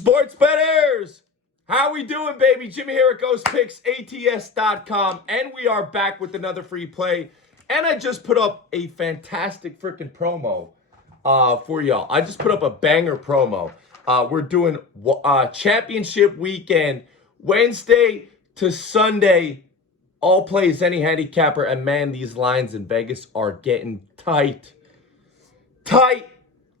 Sports betters, how we doing, baby? Jimmy here at GhostPicksATS.com, and we are back with another free play. And I just put up a fantastic freaking promo for y'all. I just put up a banger promo. We're doing championship weekend, Wednesday to Sunday. All plays any handicapper, and man, these lines in Vegas are getting tight.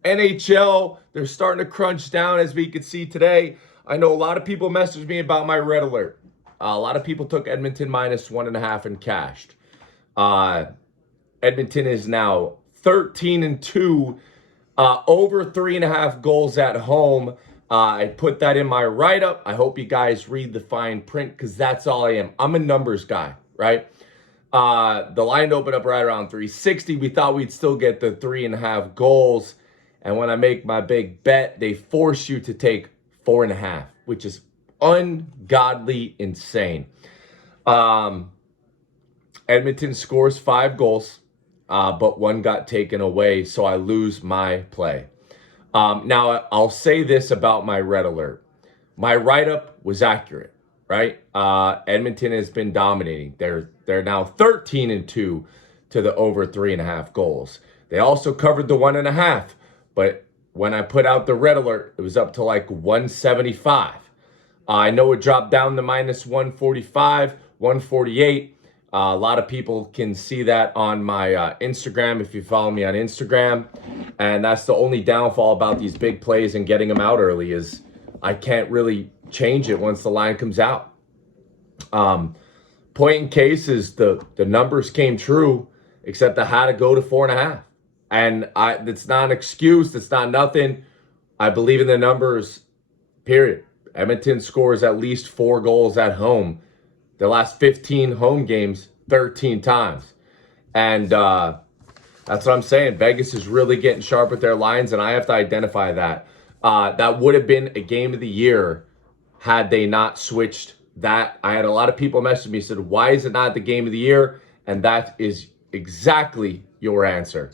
NHL, they're starting to crunch down, as we can see today. I know a lot of people messaged me about my red alert. A lot of people took Edmonton -1.5 and cashed. Edmonton is now 13-2, over 3.5 goals at home. I put that in my write-up. I hope you guys read the fine print, because that's all I am. I'm a numbers guy, right? The line opened up right around 360. We thought we'd still get the 3.5 goals. And when I make my big bet, they force you to take 4.5, which is ungodly insane. Edmonton scores 5 goals, but one got taken away, so I lose my play. Now, I'll say this about my red alert. My write-up was accurate, right? Edmonton has been dominating. They're now 13-2 to the over 3.5 goals. They also covered the 1.5. But when I put out the red alert, it was up to like 175. I know it dropped down to -145, 148. A lot of people can see that on my Instagram if you follow me on Instagram. And that's the only downfall about these big plays and getting them out early is I can't really change it once the line comes out. Point in case is the numbers came true, except I had to go to 4.5. And that's not an excuse. That's not nothing. I believe in the numbers, period. Edmonton scores at least 4 goals at home. The last 15 home games, 13 times. And that's what I'm saying. Vegas is really getting sharp with their lines, and I have to identify that. That would have been a game of the year had they not switched that. I had a lot of people message me, said, why is it not the game of the year? And that is exactly your answer.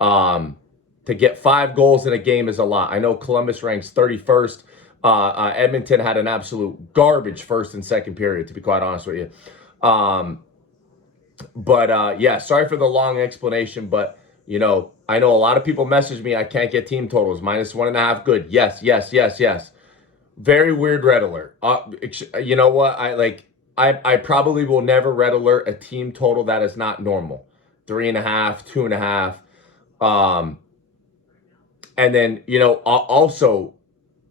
To get 5 goals in a game is a lot. I know Columbus ranks 31st. Edmonton had an absolute garbage first and second period, to be quite honest with you. Yeah, sorry for the long explanation, but, you know, I know a lot of people message me, I can't get team totals. -1.5, good. Yes. Very weird red alert. You know what? I probably will never red alert a team total that is not normal. 3.5, 2.5. And then, you know, also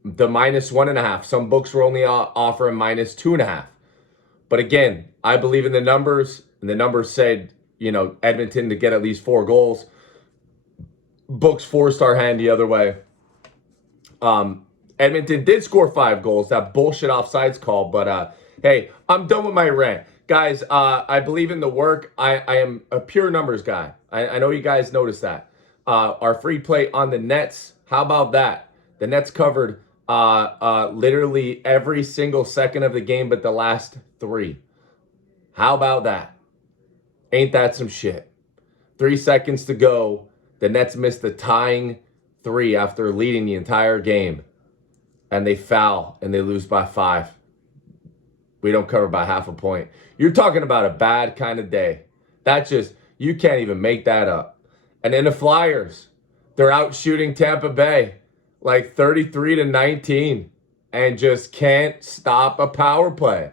the -1.5. Some books were only offering -2.5. But again, I believe in the numbers, and the numbers said, you know, Edmonton to get at least 4 goals. Books forced our hand the other way. Edmonton did score 5 goals. That bullshit offsides call. But hey, I'm done with my rant. Guys, I believe in the work. I am a pure numbers guy. I know you guys noticed that. Our free play on the Nets, how about that? The Nets covered literally every single second of the game but the last 3. How about that? Ain't that some shit? 3 seconds to go. The Nets missed the tying 3 after leading the entire game. And they foul, and they lose by 5. We don't cover by half a point. You're talking about a bad kind of day. That just, you can't even make that up. And then the Flyers, they're out shooting Tampa Bay like 33-19 and just can't stop a power play.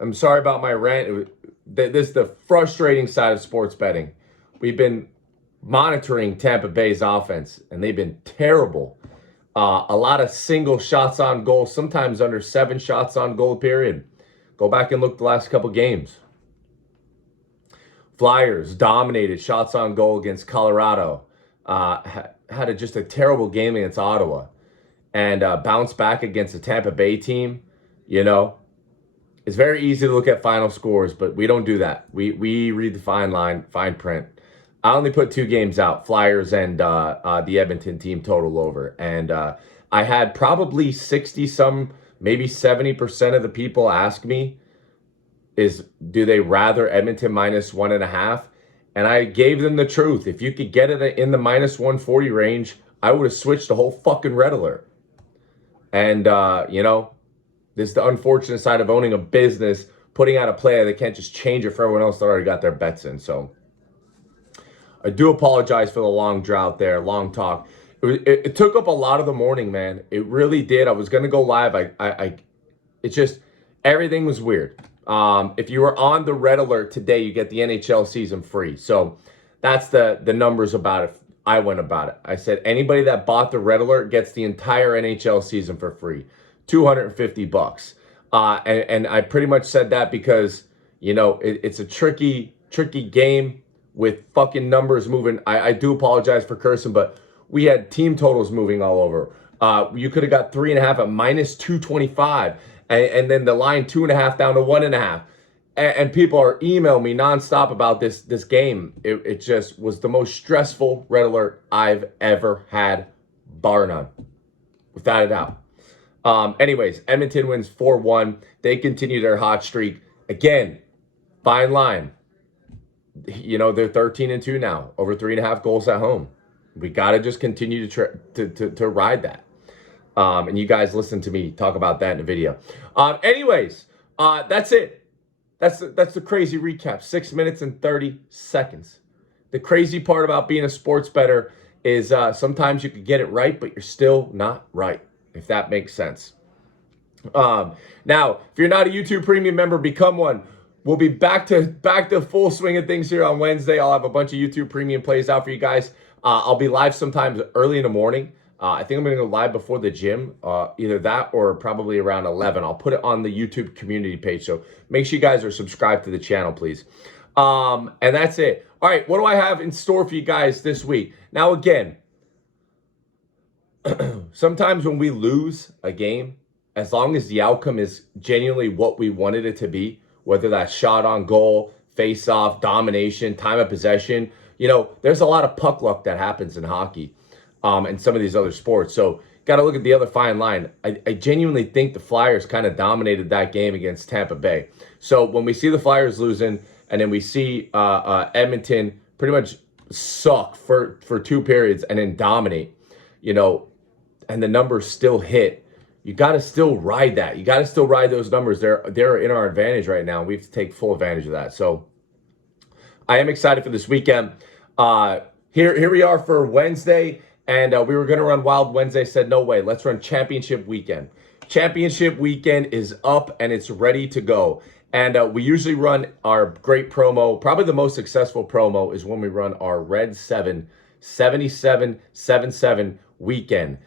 I'm sorry about my rant. This is the frustrating side of sports betting. We've been monitoring Tampa Bay's offense, and they've been terrible. A lot of single shots on goal, sometimes under 7 shots on goal period. Go back and look the last couple games. Flyers dominated shots on goal against Colorado. Had just a terrible game against Ottawa. And bounced back against the Tampa Bay team. You know, it's very easy to look at final scores, but we don't do that. We read the fine print. I only put 2 games out, Flyers and the Edmonton team total over. And I had probably 60-some, maybe 70% of the people ask me, do they rather Edmonton -1.5? And I gave them the truth. If you could get it in the -140 range, I would have switched the whole fucking red alert. And, this is the unfortunate side of owning a business, putting out a play. They can't just change it for everyone else that already got their bets in. So I do apologize for the long drought there, long talk. It took up a lot of the morning, man. It really did. I was going to go live. It's just, everything was weird. If you were on the red alert today, you get the NHL season free. So that's the numbers about it. I went about it. I said anybody that bought the red alert gets the entire NHL season for free, $250. And I pretty much said that because it's a tricky game with fucking numbers moving. I do apologize for cursing, but we had team totals moving all over. You could have got 3.5 at minus 225, and then the line 2.5 down to 1.5. And people are emailing me nonstop about this game. It just was the most stressful red alert I've ever had, bar none, without a doubt. Anyways, Edmonton wins 4-1. They continue their hot streak. Again, fine line. They're 13-2 now, over 3.5 goals at home. We got to just continue to ride that. And you guys listen to me talk about that in the video. Anyways, that's it. That's the crazy recap. 6 minutes and 30 seconds. The crazy part about being a sports bettor is sometimes you could get it right, but you're still not right, if that makes sense. Now, if you're not a YouTube Premium member, become one. We'll be back to full swing of things here on Wednesday. I'll have a bunch of YouTube Premium plays out for you guys. I'll be live sometimes early in the morning. I think I'm going to go live before the gym, either that or probably around 11. I'll put it on the YouTube community page, so make sure you guys are subscribed to the channel, please. And that's it. All right, what do I have in store for you guys this week? Now, again, sometimes when we lose a game, as long as the outcome is genuinely what we wanted it to be, whether that's shot on goal, face-off, domination, time of possession, there's a lot of puck luck that happens in hockey. And some of these other sports. So got to look at the other fine line. I genuinely think the Flyers kind of dominated that game against Tampa Bay. So when we see the Flyers losing and then we see Edmonton pretty much suck for 2 periods and then dominate, and the numbers still hit, you got to still ride that. You got to still ride those numbers. They're in our advantage right now. We have to take full advantage of that. So I am excited for this weekend. Here we are for Wednesday. And we were going to run Wild Wednesday. Said, no way. Let's run Championship Weekend. Championship Weekend is up and it's ready to go. And we usually run our great promo. Probably the most successful promo is when we run our Red 7 7777 weekend.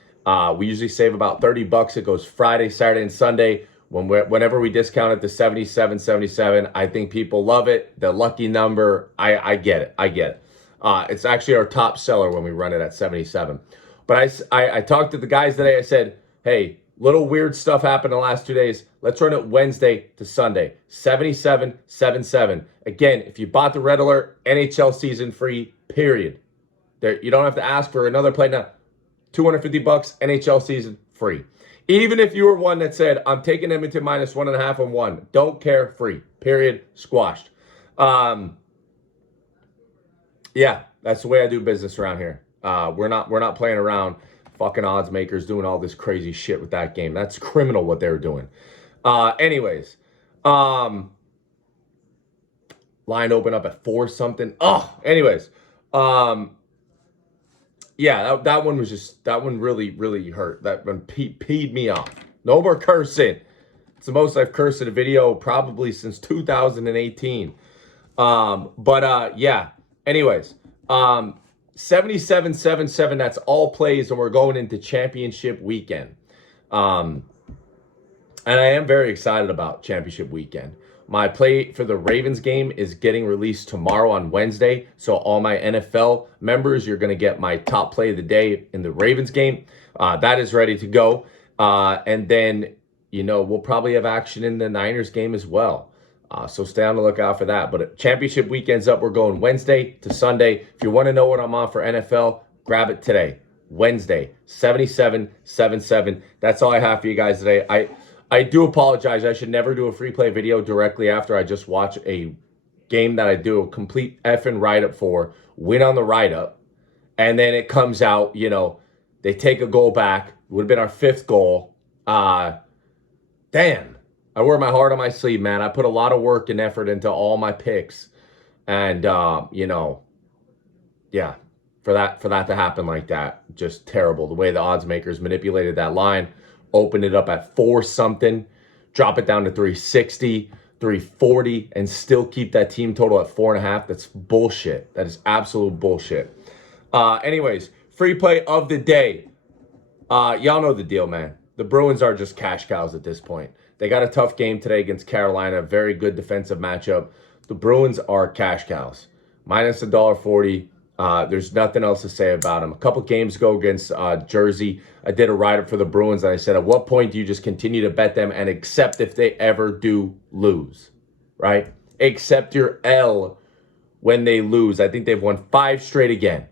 We usually save about $30. It goes Friday, Saturday, and Sunday. Whenever we discount it to 7777, I think people love it. The lucky number, I get it. It's actually our top seller when we run it at 77. But I talked to the guys today. I said, hey, little weird stuff happened the last 2 days. Let's run it Wednesday to Sunday, 7777. Again, if you bought the red alert, NHL season free, period. You don't have to ask for another play now. $250, NHL season free. Even if you were one that said, I'm taking Edmonton minus 1.5 on 1. Don't care, free. Period. Squashed. Yeah, that's the way I do business around here. We're not playing around. Fucking odds makers doing all this crazy shit with that game. That's criminal what they were doing. Anyways, line open up at 4 something. Anyways, yeah, that one really hurt. That one peed me off. No more cursing. It's the most I've cursed in a video probably since 2018. Yeah. Anyways, 7777, that's all plays, and we're going into championship weekend. And I am very excited about championship weekend. My play for the Ravens game is getting released tomorrow on Wednesday. So all my NFL members, you're going to get my top play of the day in the Ravens game. That is ready to go. And then, we'll probably have action in the Niners game as well. So stay on the lookout for that. But championship weekend's up. We're going Wednesday to Sunday. If you want to know what I'm on for NFL, grab it today. Wednesday, 7777. That's all I have for you guys today. I do apologize. I should never do a free play video directly after I just watch a game that I do a complete effing write-up for, win on the write-up, and then it comes out, They take a goal back. Would have been our 5th goal. Damn. I wear my heart on my sleeve, man. I put a lot of work and effort into all my picks. And, you know, yeah, for that to happen like that, just terrible. The way the odds makers manipulated that line, opened it up at 4 something, drop it down to 360, 340, and still keep that team total at 4.5. That's bullshit. That is absolute bullshit. Anyways, free play of the day. Y'all know the deal, man. The Bruins are just cash cows at this point. They got a tough game today against Carolina. Very good defensive matchup. The Bruins are cash cows. Minus $1.40. There's nothing else to say about them. A couple games ago against Jersey, I did a write-up for the Bruins, and I said, at what point do you just continue to bet them and accept if they ever do lose, right? Accept your L when they lose. I think they've won 5 straight again.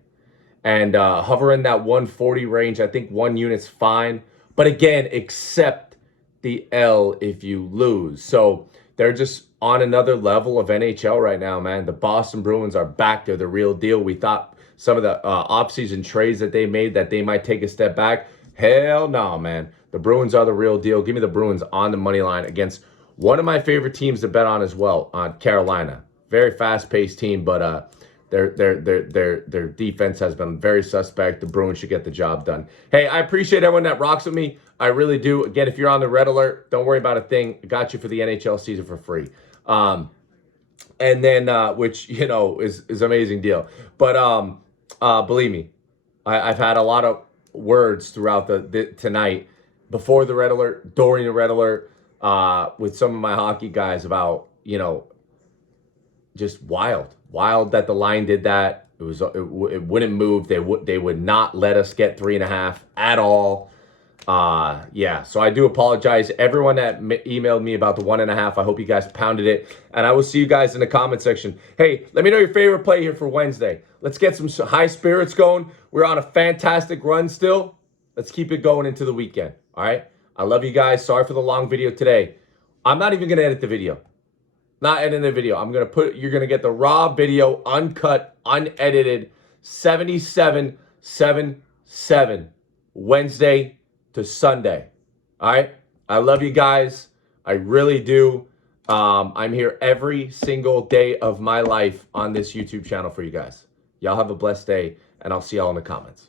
And hover in that 140 range. I think 1 unit's fine. But again, accept the L if you lose. So they're just on another level of NHL right now, man. The Boston Bruins are back. They're the real deal. We thought some of the offseason trades that they made that they might take a step back. Hell no, man. The Bruins are the real deal. Give me the Bruins on the money line against one of my favorite teams to bet on as well, on Carolina. Very fast-paced team, but their defense has been very suspect. The Bruins should get the job done. Hey, I appreciate everyone that rocks with me. I really do. Again, if you're on the red alert, don't worry about a thing. I got you for the NHL season for free. And then, which, you know, is an amazing deal. But believe me, I've had a lot of words throughout the tonight, before the red alert, during the red alert, with some of my hockey guys about, you know, just wild that the line did that. It wouldn't move. They would not let us get 3.5 at all. Yeah, so I do apologize. Everyone that emailed me about the 1.5, I hope you guys pounded it. And I will see you guys in the comment section. Hey, let me know your favorite play here for Wednesday. Let's get some high spirits going. We're on a fantastic run still. Let's keep it going into the weekend. All right? I love you guys. Sorry for the long video today. I'm not even going to edit the video. Not editing the video. You're going to get the raw video, uncut, unedited, 77.77 Wednesday to Sunday. All right? I love you guys. I really do. I'm here every single day of my life on this YouTube channel for you guys. Y'all have a blessed day, and I'll see y'all in the comments.